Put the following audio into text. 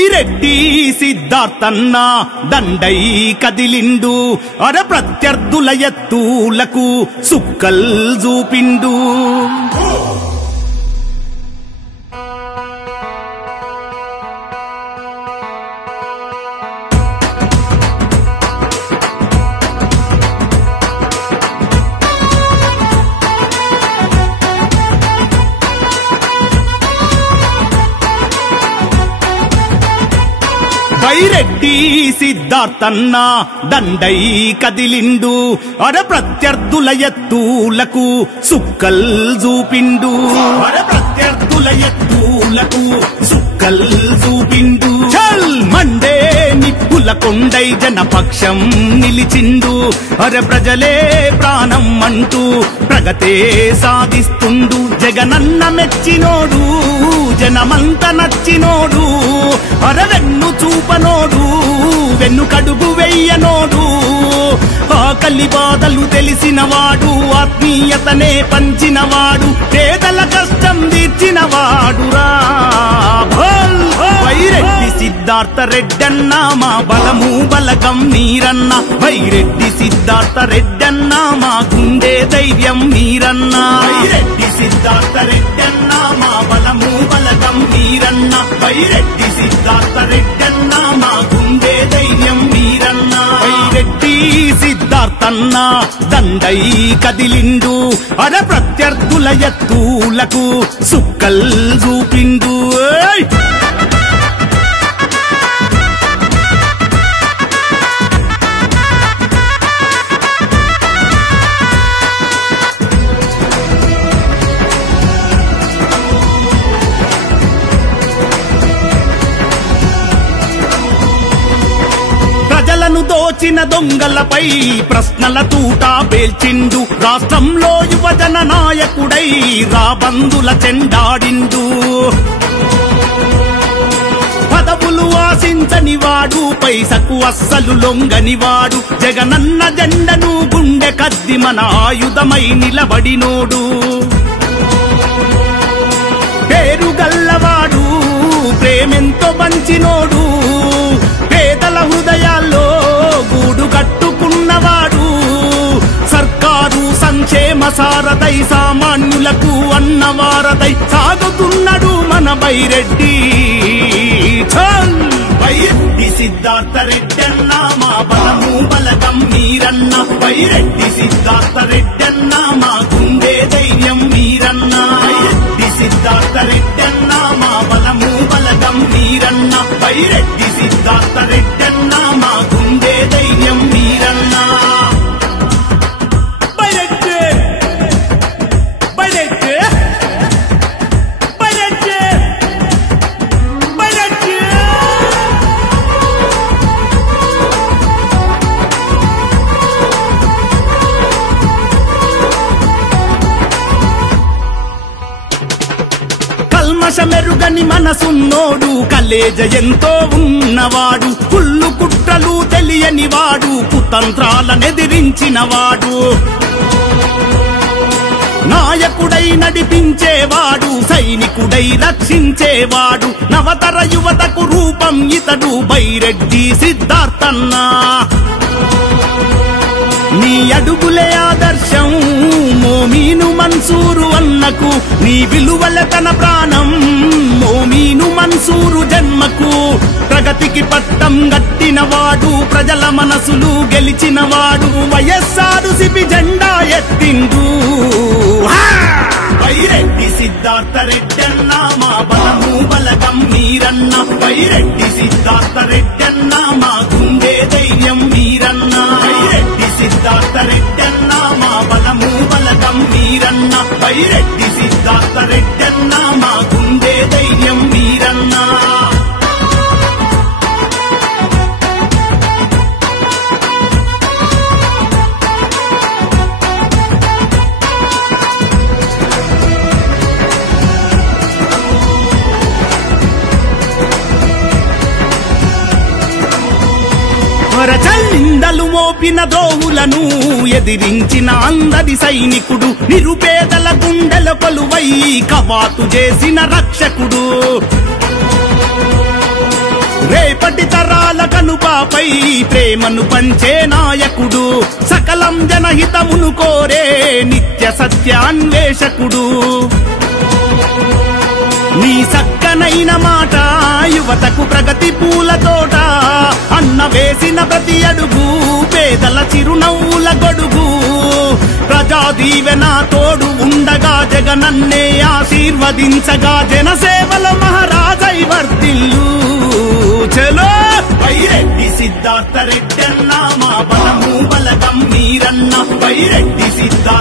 బైరెడ్డి సిద్ధార్థన్న దండై కదిలిండు అర ప్రత్యర్థుల ఎత్తులకు సుక్కల్ చూపిండు బైరెడ్డి సిద్ధార్థన్న దండై కదిలిండు అర ప్రత్యర్థుల ఎత్తులకు సుక్కల్ చూపిండు అర ప్రత్యర్థుల ఎత్తులకు సుక్కల్ చూపిండు చల్ మండే నిప్పుల కొండై జనపక్షం నిలిచిండు అర ప్రజలే ప్రాణం అంటూ ప్రగతే సాధిస్తుండు జగనన్న మెచ్చినోడు జనమంత నచ్చినోడు అరవెన్ను చూపనోడు వెన్ను కడుగు వెయ్యనోడు ఆకలి బాధలు తెలిసినవాడు ఆత్మీయతనే పంచినవాడు పేదల కష్టం తీర్చినవాడురా బైరెడ్డి సిద్ధార్థ రెడ్డన్న మా బలము బలగం మీరన్న బైరెడ్డి సిద్ధార్థ రెడ్డన్న మా గుండె ధైర్యం మీరన్న బైరెడ్డి సిద్ధార్థ రెడ్డన్న మా బలము బలగం మీరన్న బైరెడ్డి సిద్ధార్థ రెడ్డన్న మా గుండె ధైర్యం మీరన్న బైరెడ్డి సిద్ధార్థన్న దండై కదిలిండు అర ప్రత్యర్థుల ఎత్తులకు సుక్కల్ చూపిండు ప్రజలను దోచిన దొంగలపై ప్రశ్నల తూట పేల్చిండు రాష్ట్రంలో యువజన నాయకుడై రాబందుల చెండాడిండు పదవులు ఆశించని వాడు పైసకు అస్సలు లొంగనివాడు జగనన్న జెండను గుండె కద్ది మన ఆయుధమై నిలబడినోడు పేరు గల్లవాడు ప్రేమెంతో పంచినోడు పేదల హృదయాల్లో గూడు కట్టుకున్నవాడు సర్కారు సంక్షేమ సారథై సామాన్యులకు అన్నవారథై సాగుతున్నాడు మన బైరెడ్డి బైరెడ్డి సిద్ధార్థ రెడ్డన్న మా బలము బలగం మీరన్న బైరెడ్డి సిద్ధార్థ రెడ్డన్న మా గుండె ధైర్యం మీరన్న బైరెడ్డి సిద్ధార్థ రెడ్డన్న మా బలము బలగం మీరన్న బైరెడ్డి సిద్ధార్థ రెడ్డన్న మా గుండె ధైర్యం మీరన్న బైరెడ్డి బైరెడ్డి బైరెడ్డి బైరెడ్డి కల్మషమెరుగని మనసున్నోడు కలేజ ఎంతో ఉన్నవాడు కుళ్ళు కుట్రలు తెలియని వాడు కుతంత్రాలనెదిరించినవాడు నాయకుడై నడిపించేవాడు సైనికుడై రక్షించేవాడు నవతర యువతకు రూపం ఇతడు బైరెడ్డి సిద్ధార్థన్న నీ అడుగులే ఆదర్శం మోమీను మన్సూరు అన్నకు నీ విలువల తన ప్రాణం మోమీను మన్సూరు జన్మకు ప్రగతికి పట్టం గట్టినవాడు ప్రజల మనసులు గెలిచినవాడు వైఎస్ఆర్ సిపి జెండా ఎత్తిండు బైరెడ్డి సిద్ధార్థ రెడ్డన్న మా బలము బలగం మీరన్న బైరెడ్డి సిద్ధార్థ రెడ్డన్న మా గుండె ధైర్యం మీరన్న బైరెడ్డి సిద్ధార్థ రెడ్డన్న మా బలము బలగం మీరన్న బైరెడ్డి సిద్ధార్థ రెడ్డన్న మా గుండె ధైర్యం మీరన్న నిందలు మోపిన ద్రోహులను ఎదిరించిన అందరి సైనికుడు నిరుపేదల గుండెల కొలువై కవాతు చేసిన రక్షకుడు రేపటి తరాల కనుపాపై ప్రేమను పంచే నాయకుడు సకలం జనహితమును కోరే నిత్య సత్యాన్వేషకుడు నీ సక్కనైన మాట యువతకు ప్రగతి పూల తోట అన్న వేసిన ప్రతి అడుగు పేదల చిరునవ్వుల గొడుగు ప్రజా దీవెన తోడు ఉండగా జగనన్నే ఆశీర్వదించగా జనసేవల మహారాజై వర్ధిల్లు చలో వైరెడ్డి సిద్ధార్థ రెడ్డన్న మా బలము బలగం మీరన్న వైరెడ్డి సిద్ధార్థ